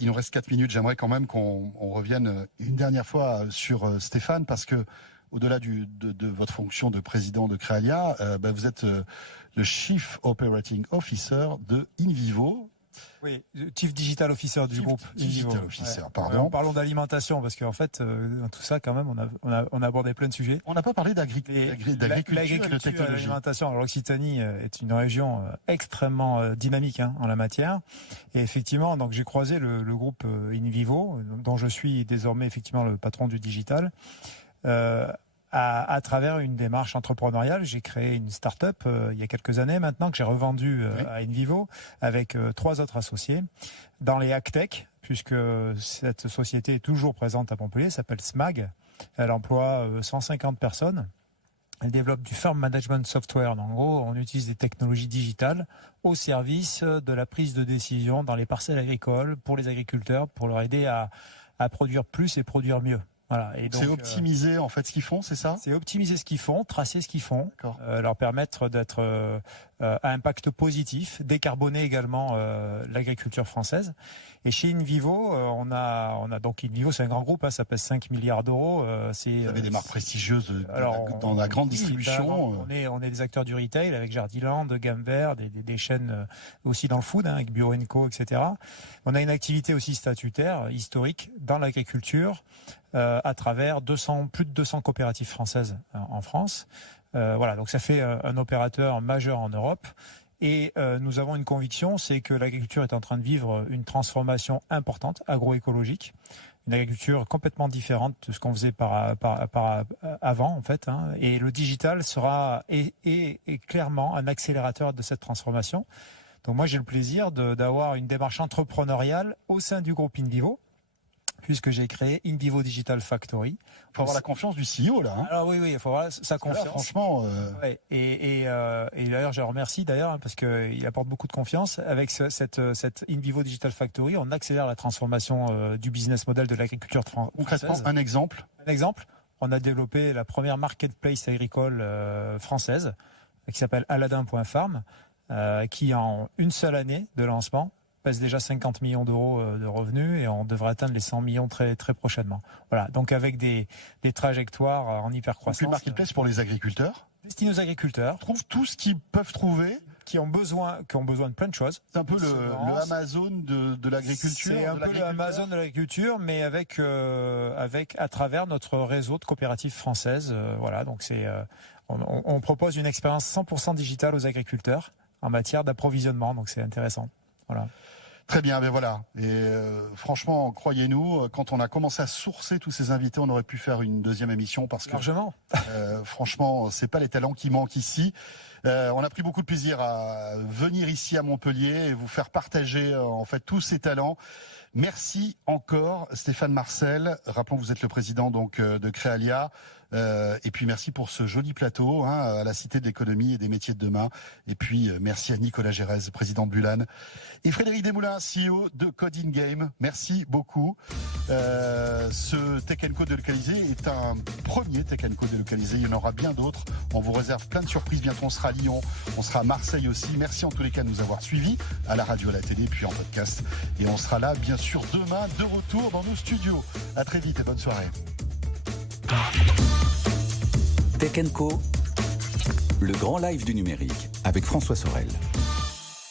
Il nous reste 4 minutes. J'aimerais quand même qu'on revienne une dernière fois sur Stéphane, parce que au-delà de votre fonction de président de Créalia, vous êtes le Chief Operating Officer de InVivo. Oui, Chief Digital Officer du groupe Digital Officer, pardon. Parlons d'alimentation, parce qu'en fait, dans tout ça, quand même, on a abordé plein de sujets. On n'a pas parlé d'agriculture et de technologie. L'alimentation. Alors, l'Occitanie est une région extrêmement dynamique en la matière. Et effectivement, donc j'ai croisé le groupe InVivo, dont je suis désormais effectivement le patron du digital. À travers une démarche entrepreneuriale, j'ai créé une start-up il y a quelques années maintenant, que j'ai revendue à InVivo avec 3 autres associés dans les AgTech, puisque cette société est toujours présente à Montpellier, s'appelle SMAG. Elle emploie 150 personnes. Elle développe du farm management software. En gros, on utilise des technologies digitales au service de la prise de décision dans les parcelles agricoles pour les agriculteurs, pour leur aider à produire plus et produire mieux. Voilà. Et donc, c'est optimiser en fait ce qu'ils font, c'est ça ? C'est optimiser ce qu'ils font, tracer ce qu'ils font, leur permettre d'être à impact positif, décarboner également l'agriculture française. Et chez InVivo, on a donc InVivo, c'est un grand groupe, ça pèse 5 milliards d'euros. Vous avez des marques prestigieuses dans la grande distribution. On est des acteurs du retail avec Jardiland, Gamme Vert, des chaînes aussi dans le food, avec Bio & Co, etc. On a une activité aussi statutaire, historique, dans l'agriculture, à travers plus de 200 coopératives françaises en France. Voilà, donc ça fait un opérateur majeur en Europe. Et nous avons une conviction, c'est que l'agriculture est en train de vivre une transformation importante, agroécologique. Une agriculture complètement différente de ce qu'on faisait avant, en fait. Et le digital est clairement un accélérateur de cette transformation. Donc moi, j'ai le plaisir d'avoir une démarche entrepreneuriale au sein du groupe InVivo, puisque j'ai créé InVivo Digital Factory. Il faut avoir la confiance du CEO, là. Alors oui, il faut avoir sa confiance. Là, franchement... Ouais, et d'ailleurs, je le remercie parce qu'il apporte beaucoup de confiance. Avec cette InVivo Digital Factory, on accélère la transformation du business model de l'agriculture française. Concrètement, un exemple ? Un exemple, on a développé la première marketplace agricole française, qui s'appelle Aladin.farm, qui en une seule année de lancement pèse déjà 50 millions d'euros de revenus, et on devrait atteindre les 100 millions très, très prochainement. Voilà, donc avec des trajectoires en hypercroissance. Donc une marketplace pour les agriculteurs, destinée aux agriculteurs, trouvent tout ce qu'ils peuvent trouver, qui ont besoin de plein de choses. C'est un peu le Amazon de l'agriculture. C'est un peu le Amazon de l'agriculture, mais avec à travers notre réseau de coopératives françaises. Voilà, donc on propose une expérience 100% digitale aux agriculteurs en matière d'approvisionnement, donc c'est intéressant. Voilà. Très bien, mais voilà. Et franchement, croyez-nous, quand on a commencé à sourcer tous ces invités, on aurait pu faire une deuxième émission, parce que largement. Franchement, c'est pas les talents qui manquent ici. On a pris beaucoup de plaisir à venir ici à Montpellier et vous faire partager en fait tous ces talents. Merci encore Stéphane Marcel. Rappelons que vous êtes le président donc de Créalia. Et puis merci pour ce joli plateau à la Cité de l'économie et des métiers de demain. Et puis merci à Nicolas Gérez, président de Bulan, et Frédéric Desmoulins, CEO de Code in Game. Merci beaucoup. Ce Tech & Co délocalisé est un premier Tech & Co délocalisé. Il y en aura bien d'autres. On vous réserve plein de surprises. Bientôt on sera à Lyon, on sera à Marseille aussi. Merci en tous les cas de nous avoir suivis à la radio, à la télé, puis en podcast. Et on sera là bien sûr demain, de retour dans nos studios. À très vite et bonne soirée. Tech & Co, le grand live du numérique avec François Sorel.